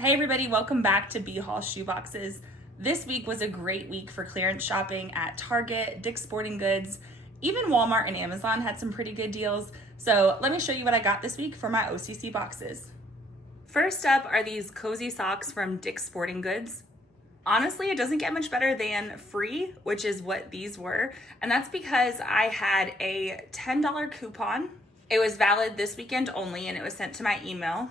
Hey everybody, welcome back to B-Haul Shoeboxes. This week was a great week for clearance shopping at Target, Dick's Sporting Goods, even Walmart and Amazon had some pretty good deals. So let me show you what I got this week for my OCC boxes. First up are these cozy socks from Dick's Sporting Goods. Honestly, it doesn't get much better than free, which is what these were. And that's because I had a $10 coupon. It was valid this weekend only and it was sent to my email.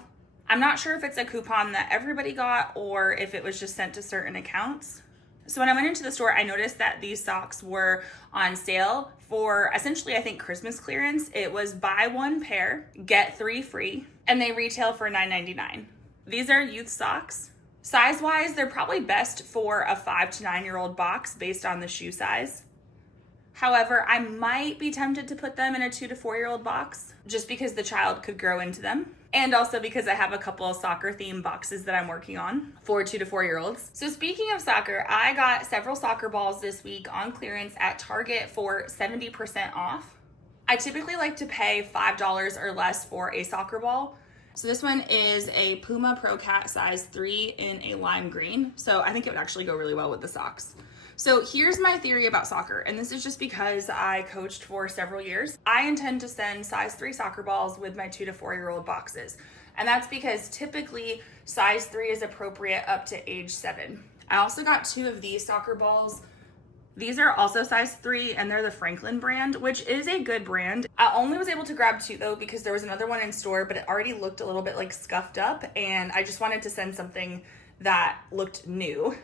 I'm not sure if it's a coupon that everybody got or if it was just sent to certain accounts. So when I went into the store, I noticed that these socks were on sale for essentially, I think, Christmas clearance. It was buy one pair, get three free, and they retail for $9.99. These are youth socks. Size-wise, they're probably best for a 5 to 9-year-old box based on the shoe size. However, I might be tempted to put them in a 2 to 4-year-old box just because the child could grow into them. And also because I have a couple of soccer themed boxes that I'm working on for 2 to 4-year-olds. So speaking of soccer, I got several soccer balls this week on clearance at Target for 70% off. I typically like to pay $5 or less for a soccer ball. So this one is a Puma Pro Cat size 3 in a lime green. So I think it would actually go really well with the socks. So here's my theory about soccer, and this is just because I coached for several years. I intend to send size 3 soccer balls with my 2 to 4-year-old boxes. And that's because typically size 3 is appropriate up to age 7. I also got 2 of these soccer balls. These are also size 3 and they're the Franklin brand, which is a good brand. I only was able to grab 2 though because there was another one in store, but it already looked a little bit like scuffed up and I just wanted to send something that looked new.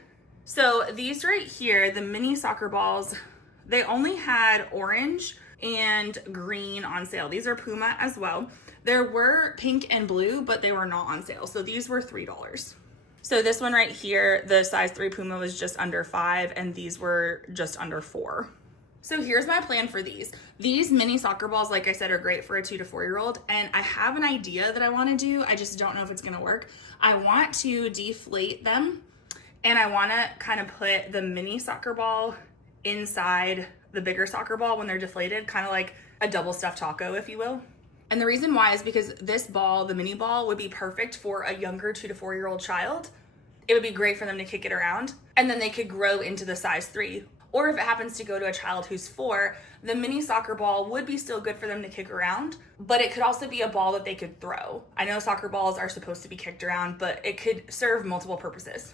So these right here, the mini soccer balls, they only had orange and green on sale. These are Puma as well. There were pink and blue, but they were not on sale. So these were $3. So this one right here, the size 3 Puma was just under $5 and these were just under $4. So here's my plan for these. These mini soccer balls, like I said, are great for a 2 to 4-year-old. And I have an idea that I want to do. I just don't know if it's going to work. I want to deflate them. And I want to kind of put the mini soccer ball inside the bigger soccer ball when they're deflated, kind of like a double stuffed taco, if you will. And the reason why is because this ball, the mini ball, would be perfect for a younger 2 to 4-year-old child. It would be great for them to kick it around, and then they could grow into the size 3. Or if it happens to go to a child who's 4, the mini soccer ball would be still good for them to kick around, but it could also be a ball that they could throw. I know soccer balls are supposed to be kicked around, but it could serve multiple purposes.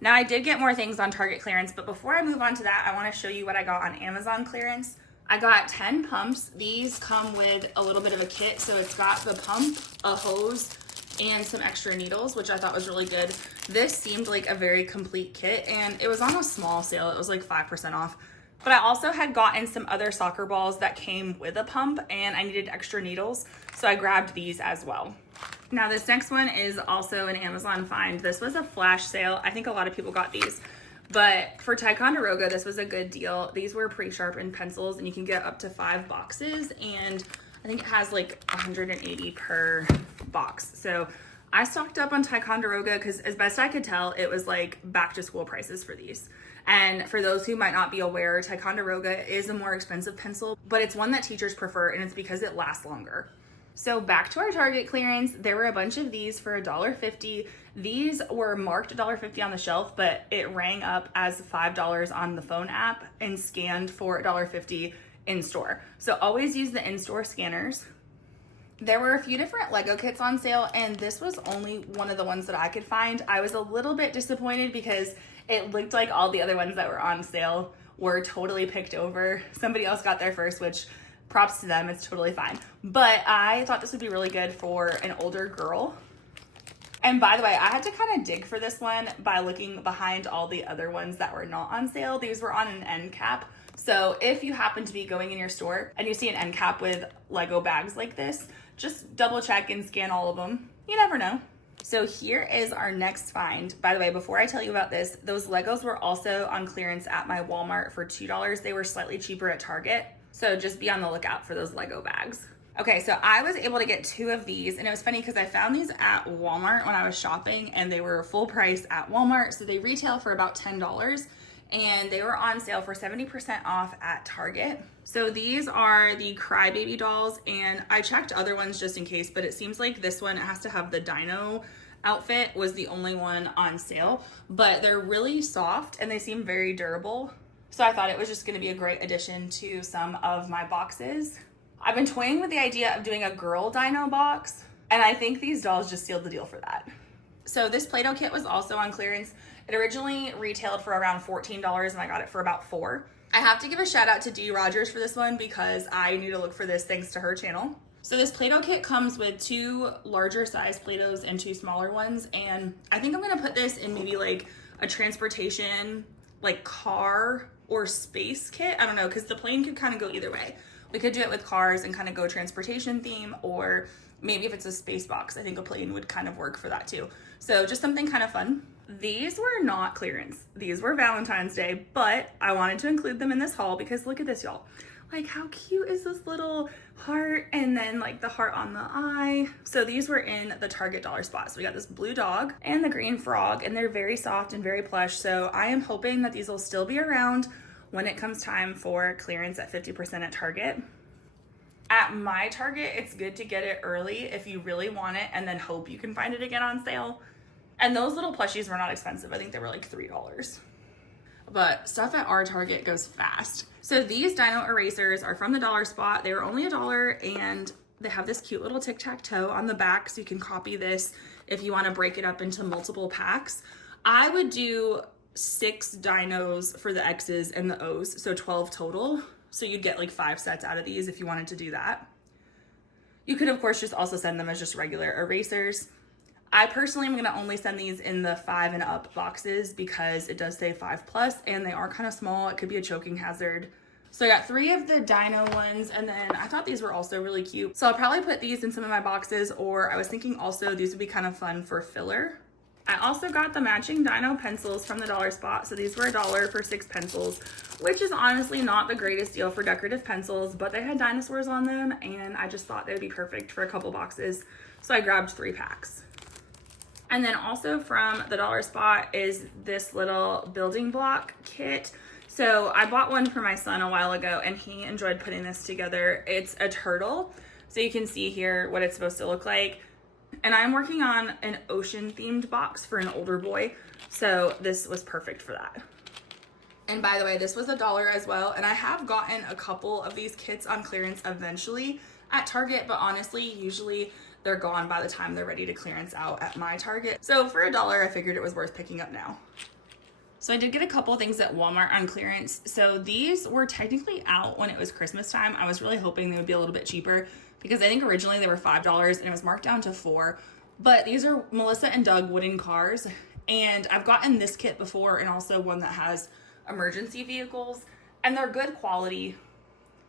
Now I did get more things on Target clearance, but before I move on to that, I want to show you what I got on Amazon clearance. I got 10 pumps. These come with a little bit of a kit. So it's got the pump, a hose, and some extra needles, which I thought was really good. This seemed like a very complete kit and it was on a small sale. It was like 5% off. But I also had gotten some other soccer balls that came with a pump and I needed extra needles. So I grabbed these as well. Now this next one is also an Amazon find. This was a flash sale. I think a lot of people got these, but for Ticonderoga, this was a good deal. These were pre-sharpened pencils and you can get up to 5 boxes and I think it has like 180 per box. So I stocked up on Ticonderoga because as best I could tell, it was like back to school prices for these. And for those who might not be aware, Ticonderoga is a more expensive pencil, but it's one that teachers prefer and it's because it lasts longer. So back to our Target clearance, there were a bunch of these for $1.50. These were marked $1.50 on the shelf, but it rang up as $5 on the phone app and scanned for $1.50 in store. So always use the in-store scanners. There were a few different Lego kits on sale, and this was only one of the ones that I could find. I was a little bit disappointed because it looked like all the other ones that were on sale were totally picked over. Somebody else got there first, which props to them, it's totally fine. But I thought this would be really good for an older girl. And by the way, I had to kind of dig for this one by looking behind all the other ones that were not on sale. These were on an end cap. So if you happen to be going in your store and you see an end cap with Lego bags like this, just double check and scan all of them. You never know. So here is our next find. By the way, before I tell you about this, those Legos were also on clearance at my Walmart for $2. They were slightly cheaper at Target. So just be on the lookout for those Lego bags. Okay, so I was able to get 2 of these, and it was funny because I found these at Walmart when I was shopping and they were full price at Walmart. So they retail for about $10 and they were on sale for 70% off at Target. So these are the Crybaby dolls, and I checked other ones just in case, but it seems like this one has to have the dino outfit was the only one on sale, but they're really soft and they seem very durable. So I thought it was just going to be a great addition to some of my boxes. I've been toying with the idea of doing a girl dino box, and I think these dolls just sealed the deal for that. So this Play-Doh kit was also on clearance. It originally retailed for around $14 and I got it for about $4. I have to give a shout out to Dee Rogers for this one because I knew to look for this thanks to her channel. So this Play-Doh kit comes with 2 larger size Play-Dohs and 2 smaller ones, and I think I'm gonna put this in maybe like a transportation, like car or space kit. I don't know, because the plane could kind of go either way. We could do it with cars and kind of go transportation theme, or maybe if it's a space box, I think a plane would kind of work for that too. So just something kind of fun. These were not clearance. These were Valentine's Day, but I wanted to include them in this haul because look at this, y'all. Like, how cute is this little heart and then like the heart on the eye? So these were in the Target dollar spot. So we got this blue dog and the green frog, and they're very soft and very plush. So I am hoping that these will still be around when it comes time for clearance at 50% at Target. At my Target, it's good to get it early if you really want it and then hope you can find it again on sale. And those little plushies were not expensive. I think they were like $3. But stuff at our Target goes fast. So these dino erasers are from the dollar spot. They were only $1, and they have this cute little tic-tac-toe on the back, so you can copy this if you want to break it up into multiple packs. I would do 6 dinos for the X's and the O's, so 12 total. So you'd get like 5 sets out of these if you wanted to do that. You could of course just also send them as just regular erasers. I personally am gonna only send these in the 5 and up boxes because it does say 5+ and they are kind of small. It could be a choking hazard. So I got 3 of the dino ones, and then I thought these were also really cute. So I'll probably put these in some of my boxes, or I was thinking also these would be kind of fun for filler. I also got the matching dino pencils from the dollar spot. So these were $1 for 6 pencils, which is honestly not the greatest deal for decorative pencils, but they had dinosaurs on them and I just thought they would be perfect for a couple boxes. So I grabbed 3 packs. And then also from the dollar spot is this little building block kit. So I bought one for my son a while ago and he enjoyed putting this together. It's a turtle. So you can see here what it's supposed to look like. And I'm working on an ocean themed box for an older boy. So this was perfect for that. And by the way, this was $1 as well. And I have gotten a couple of these kits on clearance eventually at Target, but honestly, usually they're gone by the time they're ready to clearance out at my Target. So for $1, I figured it was worth picking up now. So I did get a couple things at Walmart on clearance. So these were technically out when it was Christmas time. I was really hoping they would be a little bit cheaper because I think originally they were $5 and it was marked down to $4. But these are Melissa and Doug wooden cars. And I've gotten this kit before and also one that has emergency vehicles, and they're good quality.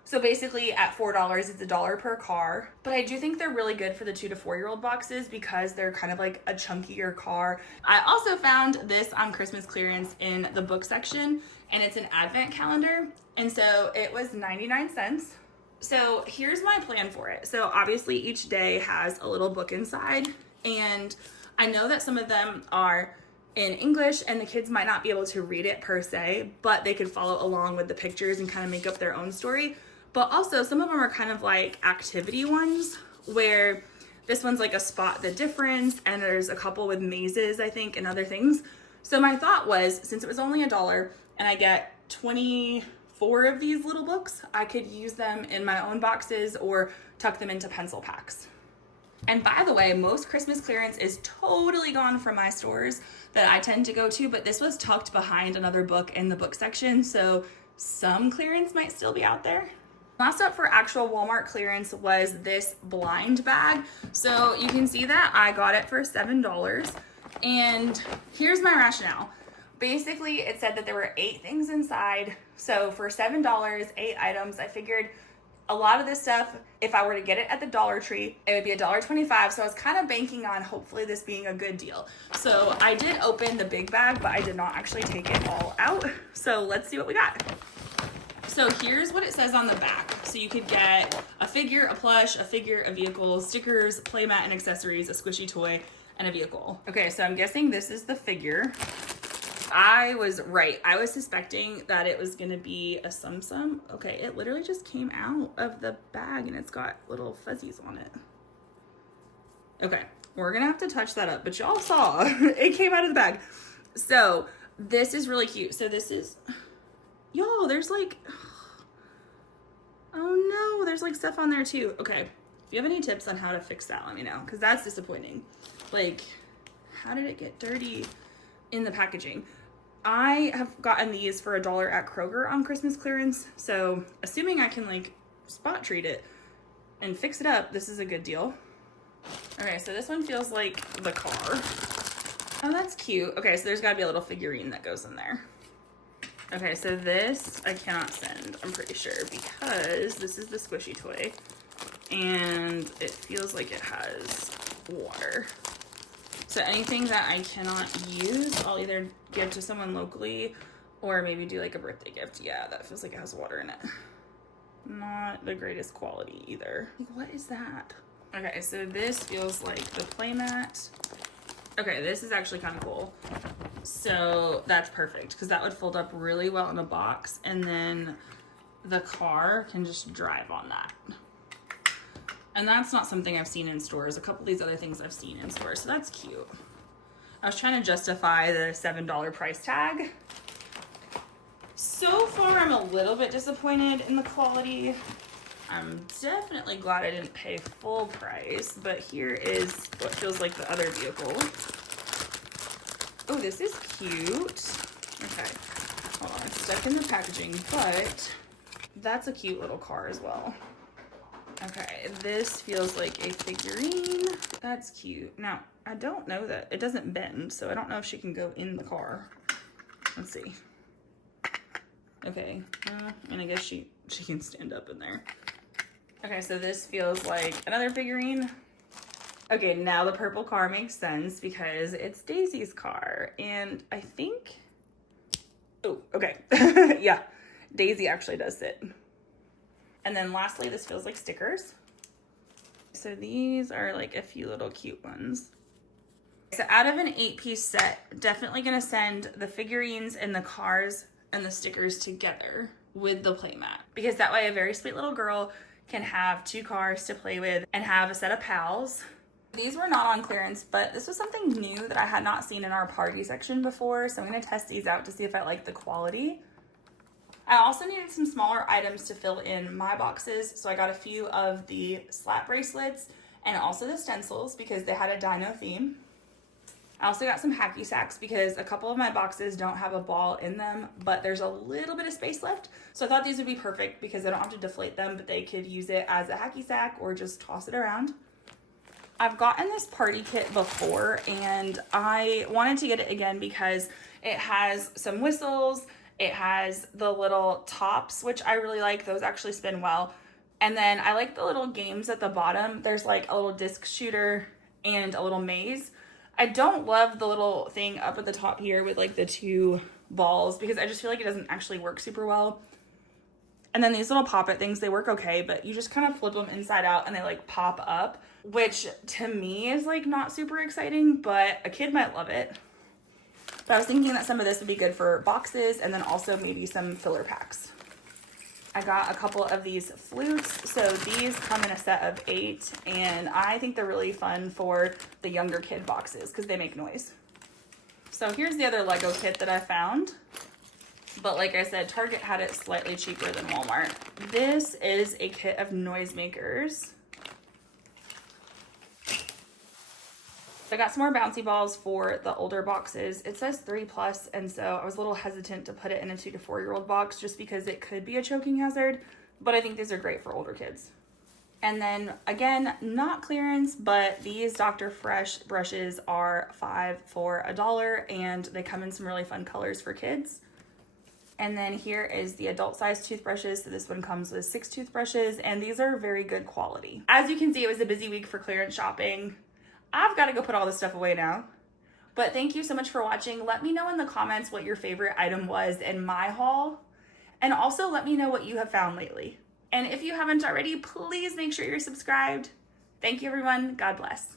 So basically at $4, it's $1 per car. But I do think they're really good for the 2 to 4-year-old boxes because they're kind of like a chunkier car. I also found this on Christmas clearance in the book section, and it's an advent calendar. And so it was 99 cents. So here's my plan for it. So obviously each day has a little book inside, and I know that some of them are in English and the kids might not be able to read it per se, but they could follow along with the pictures and kind of make up their own story. But also some of them are kind of like activity ones where this one's like a spot the difference, and there's a couple with mazes, I think, and other things. So my thought was, since it was only $1 and I get 24 of these little books, I could use them in my own boxes or tuck them into pencil packs. And by the way, most Christmas clearance is totally gone from my stores that I tend to go to, but this was tucked behind another book in the book section, so some clearance might still be out there. Last up for actual Walmart clearance was this blind bag. So you can see that I got it for $7. And here's my rationale. Basically, it said that there were 8 things inside. So for $7, 8 items, I figured a lot of this stuff, if I were to get it at the Dollar Tree, it would be $1.25. So I was kind of banking on hopefully this being a good deal. So I did open the big bag, but I did not actually take it all out. So let's see what we got. So here's what it says on the back. So you could get a figure, a plush, a figure, a vehicle, stickers, playmat and accessories, a squishy toy, and a vehicle. Okay, so I'm guessing this is the figure. I was right. I was suspecting that it was gonna be a Tsum Tsum. Okay, it literally just came out of the bag and it's got little fuzzies on it. Okay, We're gonna have to touch that up, but y'all saw it came out of the bag. So this is really cute. So this is, y'all, there's like, oh no, there's like stuff on there too. Okay, if you have any tips on how to fix that, let me know, because that's disappointing. Like, how did it get dirty in the packaging? I have gotten these for $1 at Kroger on Christmas clearance, so assuming I can like spot treat it and fix it up, this is a good deal. Okay, so this one feels like the car. Oh, that's cute. Okay, so there's gotta be a little figurine that goes in there. Okay, so this I cannot send, I'm pretty sure, because this is the squishy toy and it feels like it has water. So anything that I cannot use, I'll either give to someone locally or maybe do like a birthday gift. Yeah, that feels like it has water in it. Not the greatest quality either. Like, what is that? Okay, so this feels like the playmat. Okay, this is actually kind of cool. So that's perfect because that would fold up really well in a box and then the car can just drive on that. And that's not something I've seen in stores. A couple of these other things I've seen in stores, so that's cute. I was trying to justify the $7 price tag. So far, I'm a little bit disappointed in the quality. I'm definitely glad I didn't pay full price, but here is what feels like the other vehicle. Oh, this is cute. Okay, hold on, it's stuck in the packaging, but that's a cute little car as well. Okay, this feels like a figurine. That's cute. Now, I don't know that it doesn't bend, so I don't know if she can go in the car. Let's see. Okay, and I guess she can stand up in there. Okay, so this feels like another figurine. Okay, now the purple car makes sense because it's Daisy's car, and I think, oh, okay, yeah, Daisy actually does sit. And then lastly, this feels like stickers. So these are like a few little cute ones. So out of an 8-piece set, definitely gonna send the figurines and the cars and the stickers together with the playmat, because that way a very sweet little girl can have 2 cars to play with and have a set of pals. These were not on clearance, but this was something new that I had not seen in our party section before. So I'm gonna test these out to see if I like the quality. I also needed some smaller items to fill in my boxes, so I got a few of the slap bracelets and also the stencils because they had a dino theme. I also got some hacky sacks because a couple of my boxes don't have a ball in them, but there's a little bit of space left. So I thought these would be perfect because I don't have to deflate them, but they could use it as a hacky sack or just toss it around. I've gotten this party kit before and I wanted to get it again because it has some whistles, it has the little tops, which I really like. Those actually spin well. And then I like the little games at the bottom. There's like a little disc shooter and a little maze. I don't love the little thing up at the top here with like the 2 balls because I just feel like it doesn't actually work super well. And then these little pop-it things, they work okay, but you just kind of flip them inside out and they like pop up, which to me is like not super exciting, but a kid might love it. But I was thinking that some of this would be good for boxes and then also maybe some filler packs. I got a couple of these flutes. So these come in a set of 8 and I think they're really fun for the younger kid boxes because they make noise. So here's the other Lego kit that I found. But like I said, Target had it slightly cheaper than Walmart. This is a kit of noisemakers. I got some more bouncy balls for the older boxes. It says 3+, and so I was a little hesitant to put it in a 2 to 4-year-old box just because it could be a choking hazard, but I think these are great for older kids. And then again, not clearance, but these Dr. Fresh brushes are 5 for $1, and they come in some really fun colors for kids. And then here is the adult size toothbrushes. So this one comes with 6 toothbrushes, and these are very good quality. As you can see, it was a busy week for clearance shopping. I've got to go put all this stuff away now. But thank you so much for watching. Let me know in the comments what your favorite item was in my haul. And also let me know what you have found lately. And if you haven't already, please make sure you're subscribed. Thank you, everyone. God bless.